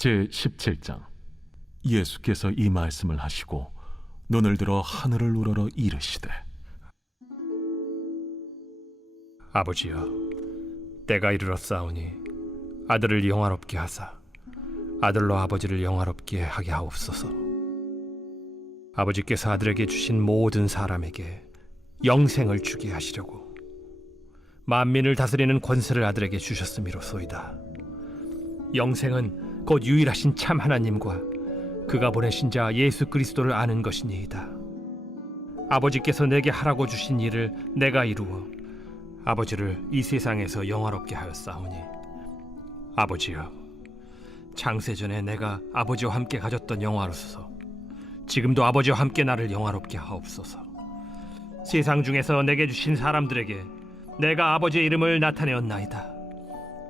제17장. 예수께서 이 말씀을 하시고 눈을 들어 하늘을 우러러 이르시되, 아버지여, 때가 이르렀사오니 아들을 영화롭게 하사 아들로 아버지를 영화롭게 하게 하옵소서. 아버지께서 아들에게 주신 모든 사람에게 영생을 주게 하시려고 만민을 다스리는 권세를 아들에게 주셨음이로소이다. 영생은 곧 유일하신 참 하나님과 그가 보내신 자 예수 그리스도를 아는 것이니이다. 아버지께서 내게 하라고 주신 일을 내가 이루어 아버지를 이 세상에서 영화롭게 하였사오니, 아버지여, 창세전에 내가 아버지와 함께 가졌던 영화로서 지금도 아버지와 함께 나를 영화롭게 하옵소서. 세상 중에서 내게 주신 사람들에게 내가 아버지의 이름을 나타내었나이다.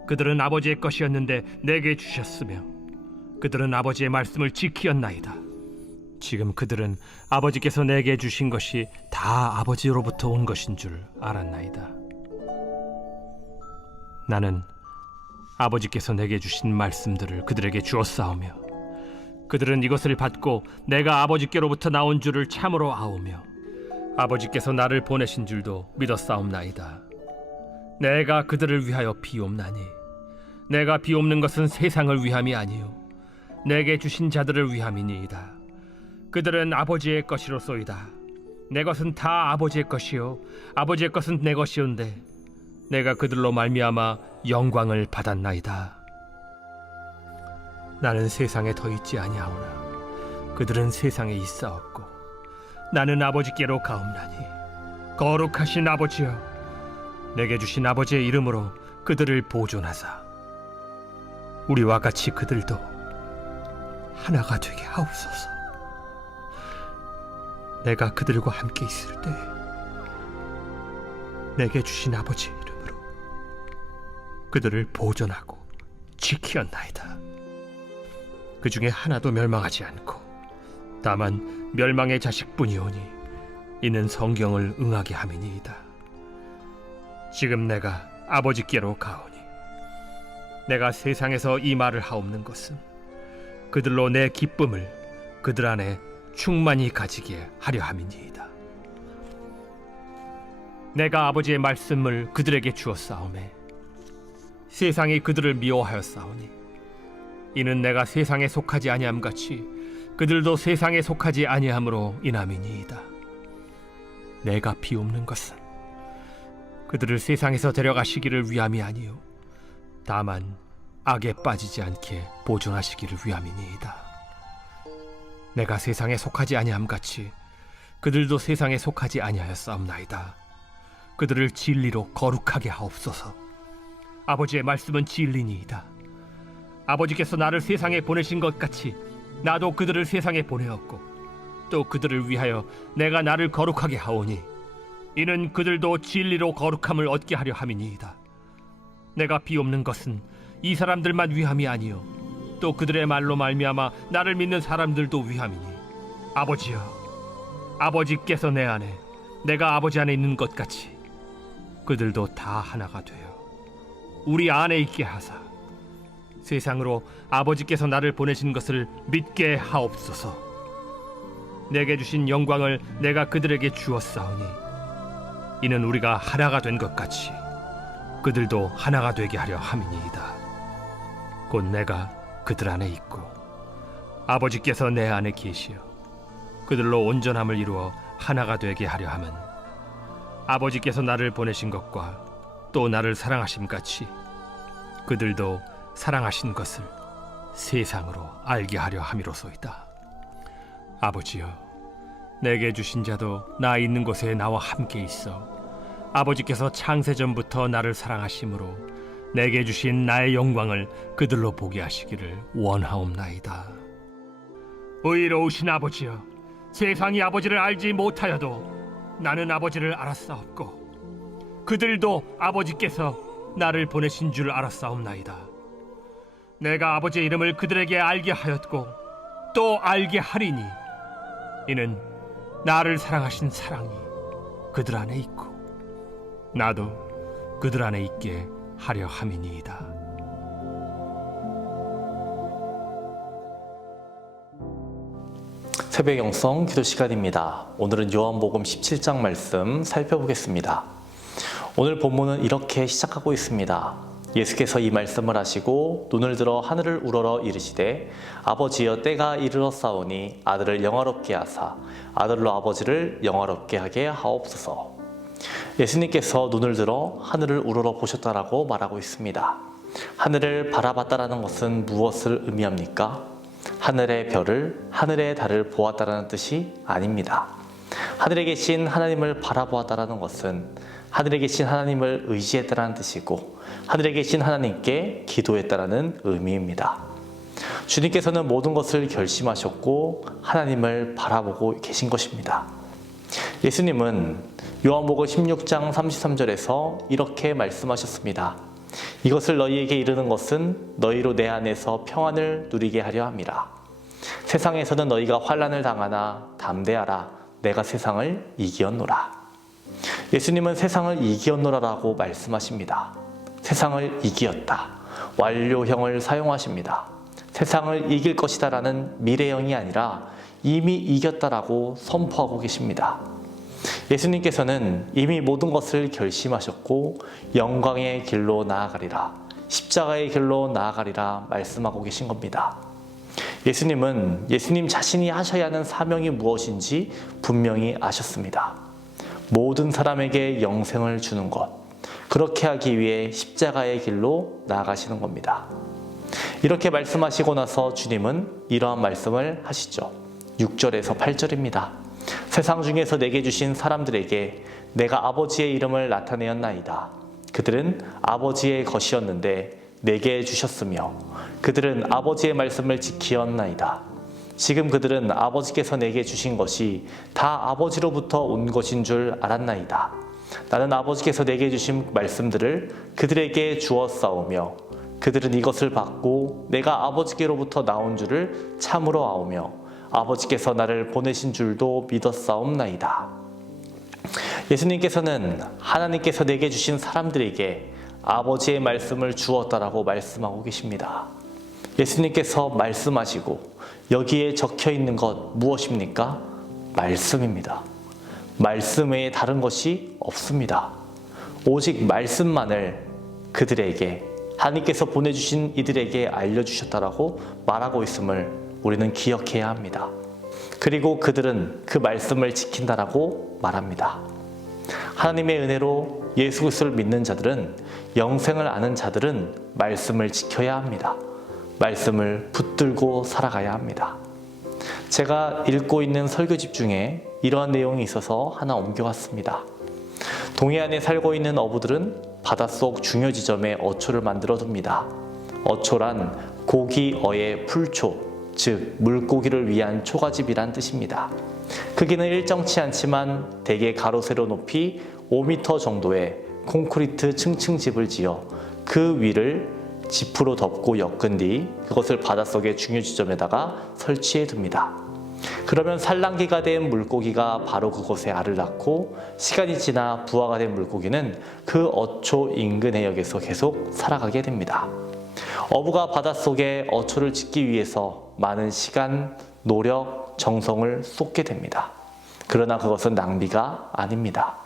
그들은 아버지의 것이었는데 내게 주셨으며 그들은 아버지의 말씀을 지키었나이다. 지금 그들은 아버지께서 내게 주신 것이 다 아버지로부터 온 것인 줄 알았나이다. 나는 아버지께서 내게 주신 말씀들을 그들에게 주었사오며 그들은 이것을 받고 내가 아버지께로부터 나온 줄을 참으로 아오며 아버지께서 나를 보내신 줄도 믿었사옵나이다. 내가 그들을 위하여 비옵나니 내가 비옵는 것은 세상을 위함이 아니요 내게 주신 자들을 위함이니이다. 그들은 아버지의 것이로소이다. 내 것은 다 아버지의 것이요 아버지의 것은 내 것이온데 내가 그들로 말미암아 영광을 받았나이다. 나는 세상에 더 있지 아니하오나 그들은 세상에 있사옵고 나는 아버지께로 가옵나니, 거룩하신 아버지여, 내게 주신 아버지의 이름으로 그들을 보존하사 우리와 같이 그들도 하나가 되게 하옵소서. 내가 그들과 함께 있을 때 내게 주신 아버지의 이름으로 그들을 보존하고 지키었나이다. 그 중에 하나도 멸망하지 않고 다만 멸망의 자식뿐이오니 이는 성경을 응하게 함이니이다. 지금 내가 아버지께로 가오니 내가 세상에서 이 말을 하옵는 것은 그들로 내 기쁨을 그들 안에 충만히 가지게 하려 함이니이다. 내가 아버지의 말씀을 그들에게 주었사오매 세상이 그들을 미워하였사오니 이는 내가 세상에 속하지 아니함 같이 그들도 세상에 속하지 아니함으로 인함이니이다. 내가 비옵는 것은 그들을 세상에서 데려가시기를 위함이 아니요 다만 악에 빠지지 않게 보존하시기를 위함이니이다. 내가 세상에 속하지 아니함 같이 그들도 세상에 속하지 아니하였사옵나이다. 그들을 진리로 거룩하게 하옵소서. 아버지의 말씀은 진리니이다. 아버지께서 나를 세상에 보내신 것 같이 나도 그들을 세상에 보내었고 또 그들을 위하여 내가 나를 거룩하게 하오니 이는 그들도 진리로 거룩함을 얻게 하려 함이니이다. 내가 비옵는 것은 이 사람들만 위함이 아니요 또 그들의 말로 말미암아 나를 믿는 사람들도 위함이니, 아버지여, 아버지께서 내 안에 내가 아버지 안에 있는 것 같이 그들도 다 하나가 되어 우리 안에 있게 하사 세상으로 아버지께서 나를 보내신 것을 믿게 하옵소서. 내게 주신 영광을 내가 그들에게 주었사오니 이는 우리가 하나가 된 것 같이 그들도 하나가 되게 하려 함이니이다. 곧 내가 그들 안에 있고 아버지께서 내 안에 계시어 그들로 온전함을 이루어 하나가 되게 하려 함은 아버지께서 나를 보내신 것과 또 나를 사랑하심 같이 그들도 사랑하신 것을 세상으로 알게 하려 함이로소이다. 아버지여, 내게 주신 자도 나 있는 곳에 나와 함께 있어 아버지께서 창세전부터 나를 사랑하심으로 내게 주신 나의 영광을 그들로 보게 하시기를 원하옵나이다. 의로우신 아버지여, 세상이 아버지를 알지 못하여도 나는 아버지를 알았사옵고 그들도 아버지께서 나를 보내신 줄 알았사옵나이다. 내가 아버지의 이름을 그들에게 알게 하였고 또 알게 하리니 이는 나를 사랑하신 사랑이 그들 안에 있고 나도 그들 안에 있게 하려 함이니이다. 새벽 영성 기도 시간입니다. 오늘은 요한복음 17장 말씀 살펴보겠습니다. 오늘 본문은 이렇게 시작하고 있습니다. 예수께서 이 말씀을 하시고 눈을 들어 하늘을 우러러 이르시되 아버지여 때가 이르렀사오니 아들을 영화롭게 하사 아들로 아버지를 영화롭게 하게 하옵소서. 예수님께서 눈을 들어 하늘을 우러러 보셨다라고 말하고 있습니다. 하늘을 바라봤다라는 것은 무엇을 의미합니까? 하늘의 별을, 하늘의 달을 보았다라는 뜻이 아닙니다. 하늘에 계신 하나님을 바라보았다라는 것은 하늘에 계신 하나님을 의지했다라는 뜻이고 하늘에 계신 하나님께 기도했다라는 의미입니다. 주님께서는 모든 것을 결심하셨고 하나님을 바라보고 계신 것입니다. 예수님은 요한복음 16장 33절에서 이렇게 말씀하셨습니다. 이것을 너희에게 이르는 것은 너희로 내 안에서 평안을 누리게 하려 함이라. 세상에서는 너희가 환난을 당하나 담대하라. 내가 세상을 이기었노라. 예수님은 세상을 이기었노라라고 말씀하십니다. 세상을 이기었다. 완료형을 사용하십니다. 세상을 이길 것이다라는 미래형이 아니라 이미 이겼다라고 선포하고 계십니다. 예수님께서는 이미 모든 것을 결심하셨고 영광의 길로 나아가리라, 십자가의 길로 나아가리라 말씀하고 계신 겁니다. 예수님은 예수님 자신이 하셔야 하는 사명이 무엇인지 분명히 아셨습니다. 모든 사람에게 영생을 주는 것, 그렇게 하기 위해 십자가의 길로 나아가시는 겁니다. 이렇게 말씀하시고 나서 주님은 이러한 말씀을 하시죠. 6절에서 8절입니다. 세상 중에서 내게 주신 사람들에게 내가 아버지의 이름을 나타내었나이다. 그들은 아버지의 것이었는데 내게 주셨으며 그들은 아버지의 말씀을 지키었나이다. 지금 그들은 아버지께서 내게 주신 것이 다 아버지로부터 온 것인 줄 알았나이다. 나는 아버지께서 내게 주신 말씀들을 그들에게 주었사오며 그들은 이것을 받고 내가 아버지께로부터 나온 줄을 참으로 아오며 아버지께서 나를 보내신 줄도 믿었사옵나이다. 예수님께서는 하나님께서 내게 주신 사람들에게 아버지의 말씀을 주었다라고 말씀하고 계십니다. 예수님께서 말씀하시고 여기에 적혀 있는 것 무엇입니까? 말씀입니다. 말씀 외에 다른 것이 없습니다. 오직 말씀만을 그들에게 하나님께서 보내주신 이들에게 알려주셨다라고 말하고 있음을 우리는 기억해야 합니다. 그리고 그들은 그 말씀을 지킨다라고 말합니다. 하나님의 은혜로 예수 그리스도를 믿는 자들은, 영생을 아는 자들은 말씀을 지켜야 합니다. 말씀을 붙들고 살아가야 합니다. 제가 읽고 있는 설교집 중에 이러한 내용이 있어서 하나 옮겨왔습니다. 동해안에 살고 있는 어부들은 바닷속 중요 지점에 어초를 만들어 둡니다. 어초란 고기, 어의 풀초, 즉 물고기를 위한 초가집이란 뜻입니다. 크기는 일정치 않지만 대개 가로 세로 높이 5m 정도의 콘크리트 층층집을 지어 그 위를 지프로 덮고 엮은 뒤 그것을 바닷속의 중요 지점에다가 설치해 둡니다. 그러면 산란기가 된 물고기가 바로 그곳에 알을 낳고 시간이 지나 부화가 된 물고기는 그 어초 인근 해역에서 계속 살아가게 됩니다. 어부가 바닷속에 어초를 짓기 위해서 많은 시간, 노력, 정성을 쏟게 됩니다. 그러나 그것은 낭비가 아닙니다.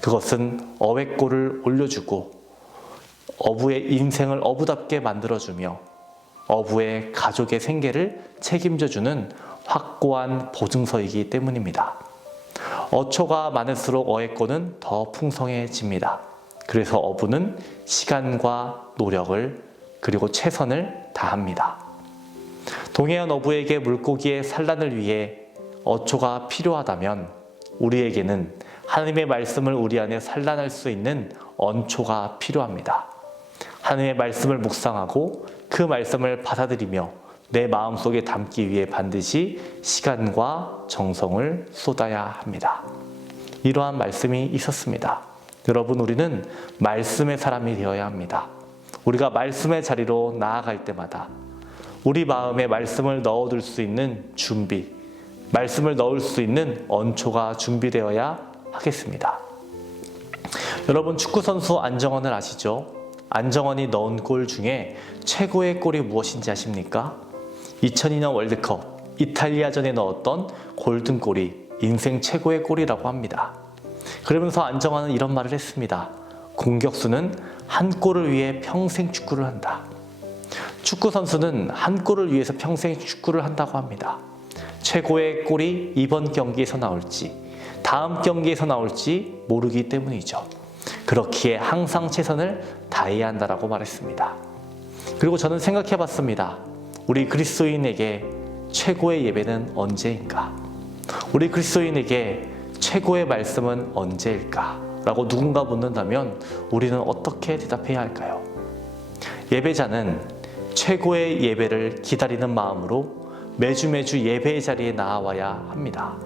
그것은 어획 꼴을 올려주고 어부의 인생을 어부답게 만들어주며 어부의 가족의 생계를 책임져주는 확고한 보증서이기 때문입니다. 어초가 많을수록 어획권은 더 풍성해집니다. 그래서 어부는 시간과 노력을 그리고 최선을 다합니다. 동해안 어부에게 물고기의 산란을 위해 어초가 필요하다면 우리에게는 하나님의 말씀을 우리 안에 산란할 수 있는 언초가 필요합니다. 하나님의 말씀을 묵상하고 그 말씀을 받아들이며 내 마음속에 담기 위해 반드시 시간과 정성을 쏟아야 합니다. 이러한 말씀이 있었습니다. 여러분, 우리는 말씀의 사람이 되어야 합니다. 우리가 말씀의 자리로 나아갈 때마다 우리 마음에 말씀을 넣어둘 수 있는 준비, 말씀을 넣을 수 있는 언초가 준비되어야 하겠습니다. 여러분, 축구선수 안정환을 아시죠? 안정환이 넣은 골 중에 최고의 골이 무엇인지 아십니까? 2002년 월드컵 이탈리아전에 넣었던 골든골이 인생 최고의 골이라고 합니다. 그러면서 안정환은 이런 말을 했습니다. 공격수는 한 골을 위해 평생 축구를 한다. 축구 선수는 한 골을 위해서 평생 축구를 한다고 합니다. 최고의 골이 이번 경기에서 나올지 다음 경기에서 나올지 모르기 때문이죠. 그렇기에 항상 최선을 다해야 한다라고 말했습니다. 그리고 저는 생각해 봤습니다. 우리 그리스도인에게 최고의 예배는 언제인가? 우리 그리스도인에게 최고의 말씀은 언제일까? 라고 누군가 묻는다면 우리는 어떻게 대답해야 할까요? 예배자는 최고의 예배를 기다리는 마음으로 매주 예배의 자리에 나와야 합니다.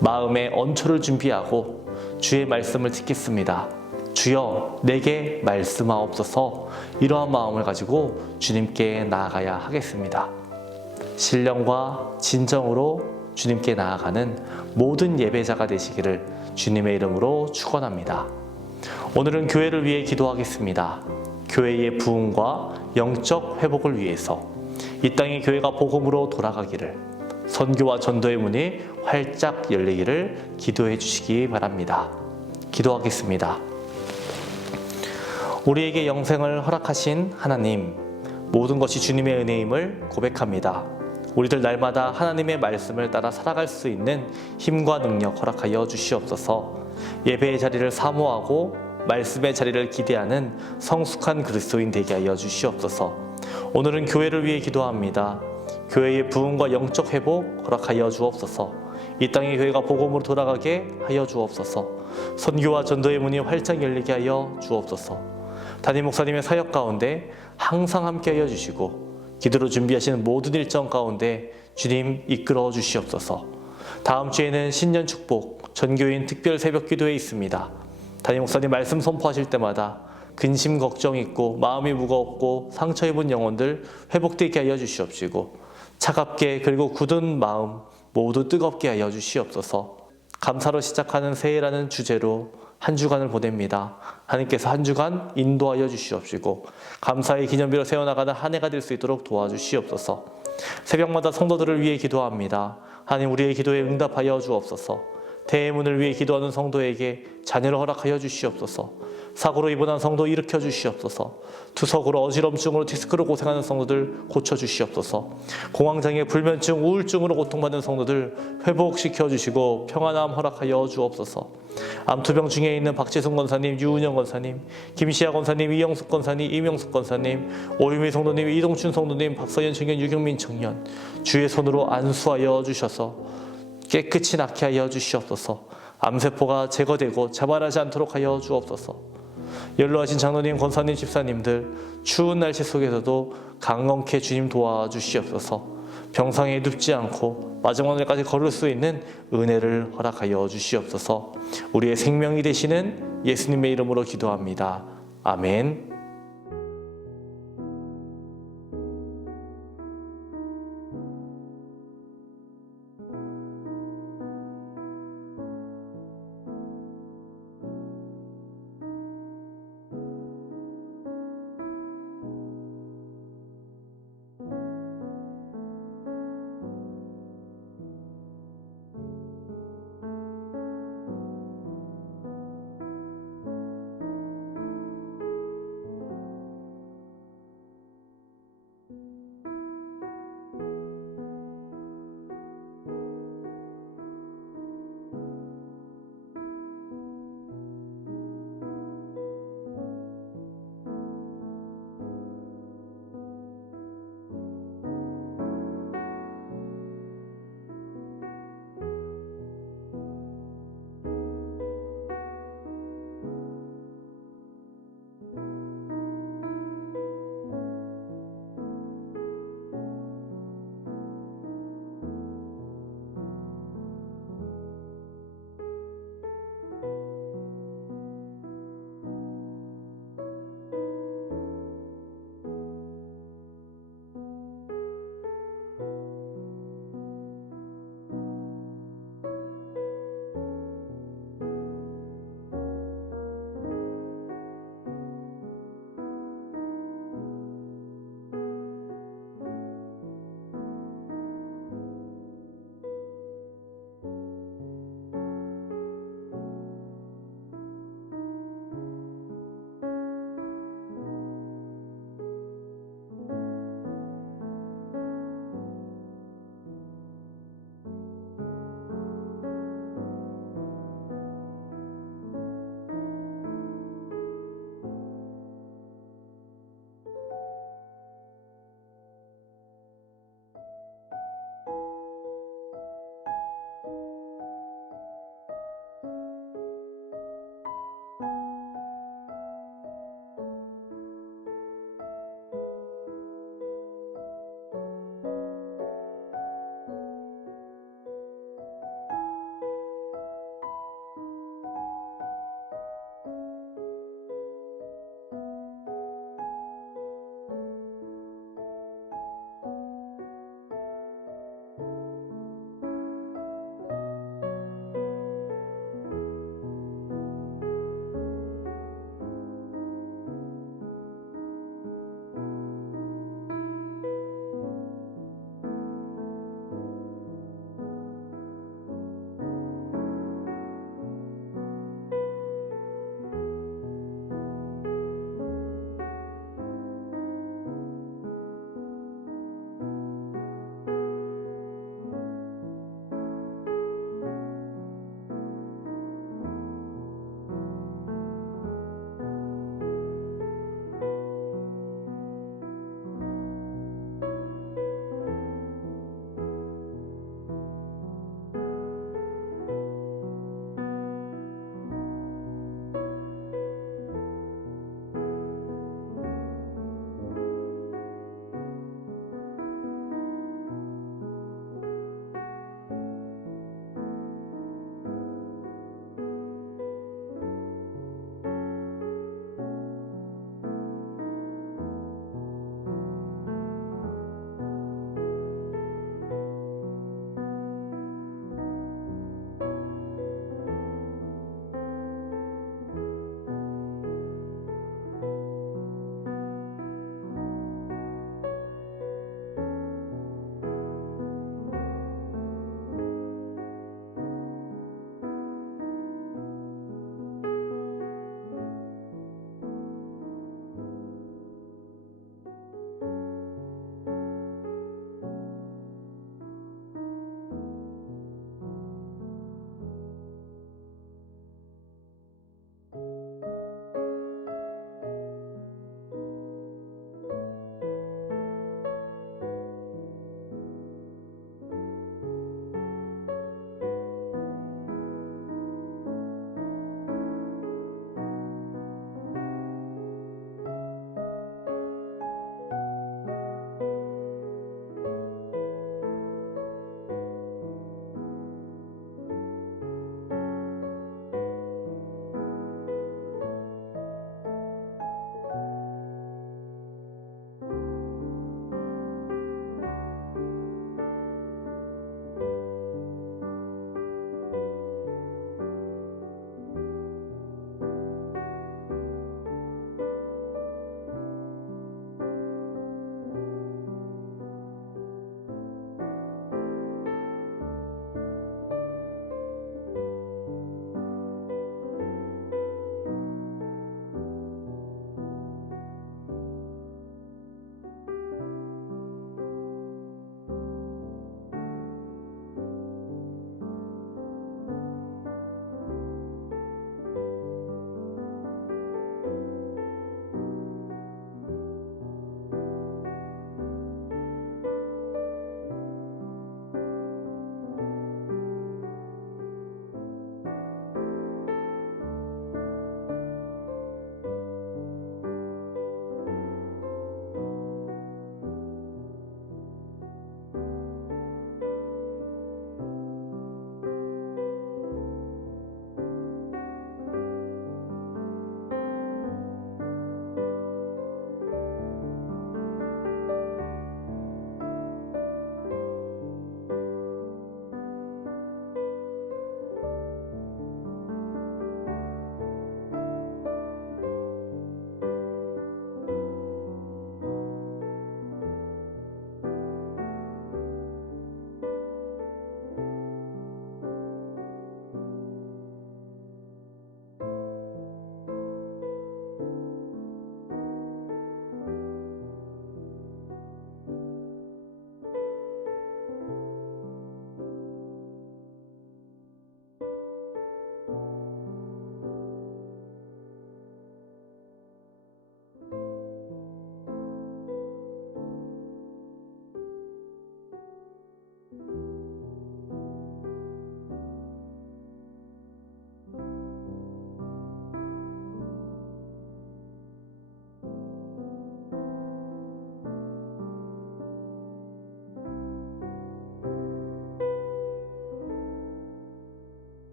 마음의 언초를 준비하고 주의 말씀을 듣겠습니다. 주여 내게 말씀하옵소서. 이러한 마음을 가지고 주님께 나아가야 하겠습니다. 신령과 진정으로 주님께 나아가는 모든 예배자가 되시기를 주님의 이름으로 축원합니다. 오늘은 교회를 위해 기도하겠습니다. 교회의 부흥과 영적 회복을 위해서 이 땅의 교회가 복음으로 돌아가기를, 선교와 전도의 문이 활짝 열리기를 기도해 주시기 바랍니다. 기도하겠습니다. 우리에게 영생을 허락하신 하나님, 모든 것이 주님의 은혜임을 고백합니다. 우리들 날마다 하나님의 말씀을 따라 살아갈 수 있는 힘과 능력 허락하여 주시옵소서. 예배의 자리를 사모하고 말씀의 자리를 기대하는 성숙한 그리스도인 되게 하여 주시옵소서. 오늘은 교회를 위해 기도합니다. 교회의 부흥과 영적 회복 허락하여 주옵소서. 이 땅의 교회가 복음으로 돌아가게 하여 주옵소서. 선교와 전도의 문이 활짝 열리게 하여 주옵소서. 담임 목사님의 사역 가운데 항상 함께 하여 주시고 기도로 준비하시는 모든 일정 가운데 주님 이끌어 주시옵소서. 다음 주에는 신년 축복 전교인 특별 새벽 기도회 있습니다. 담임 목사님 말씀 선포하실 때마다 근심 걱정 있고 마음이 무겁고 상처 입은 영혼들 회복되게 하여 주시옵시고 차갑게 그리고 굳은 마음 모두 뜨겁게 하여 주시옵소서. 감사로 시작하는 새해라는 주제로 한 주간을 보냅니다. 하나님께서 한 주간 인도하여 주시옵시고 감사의 기념비로 세워나가는 한 해가 될 수 있도록 도와주시옵소서. 새벽마다 성도들을 위해 기도합니다. 하나님 우리의 기도에 응답하여 주옵소서. 대문을 위해 기도하는 성도에게 자녀를 허락하여 주시옵소서. 사고로 입원한 성도 일으켜 주시옵소서. 투석으로 어지럼증으로 디스크로 고생하는 성도들 고쳐 주시옵소서. 공황장애 불면증 우울증으로 고통받는 성도들 회복시켜 주시고 평안함 허락하여 주옵소서. 암투병 중에 있는 박재순 권사님, 유은영 권사님, 김시아 권사님, 이영숙 권사님, 이명숙 권사님, 오유미 성도님, 이동춘 성도님, 박서연 청년, 유경민 청년 주의 손으로 안수하여 주셔서 깨끗이 낫게 하여 주시옵소서. 암세포가 제거되고 자발하지 않도록 하여 주옵소서. 연로하신 장로님, 권사님, 집사님들 추운 날씨 속에서도 강건케 주님 도와주시옵소서. 병상에 눕지 않고 마지막 날까지 걸을 수 있는 은혜를 허락하여 주시옵소서. 우리의 생명이 되시는 예수님의 이름으로 기도합니다. 아멘.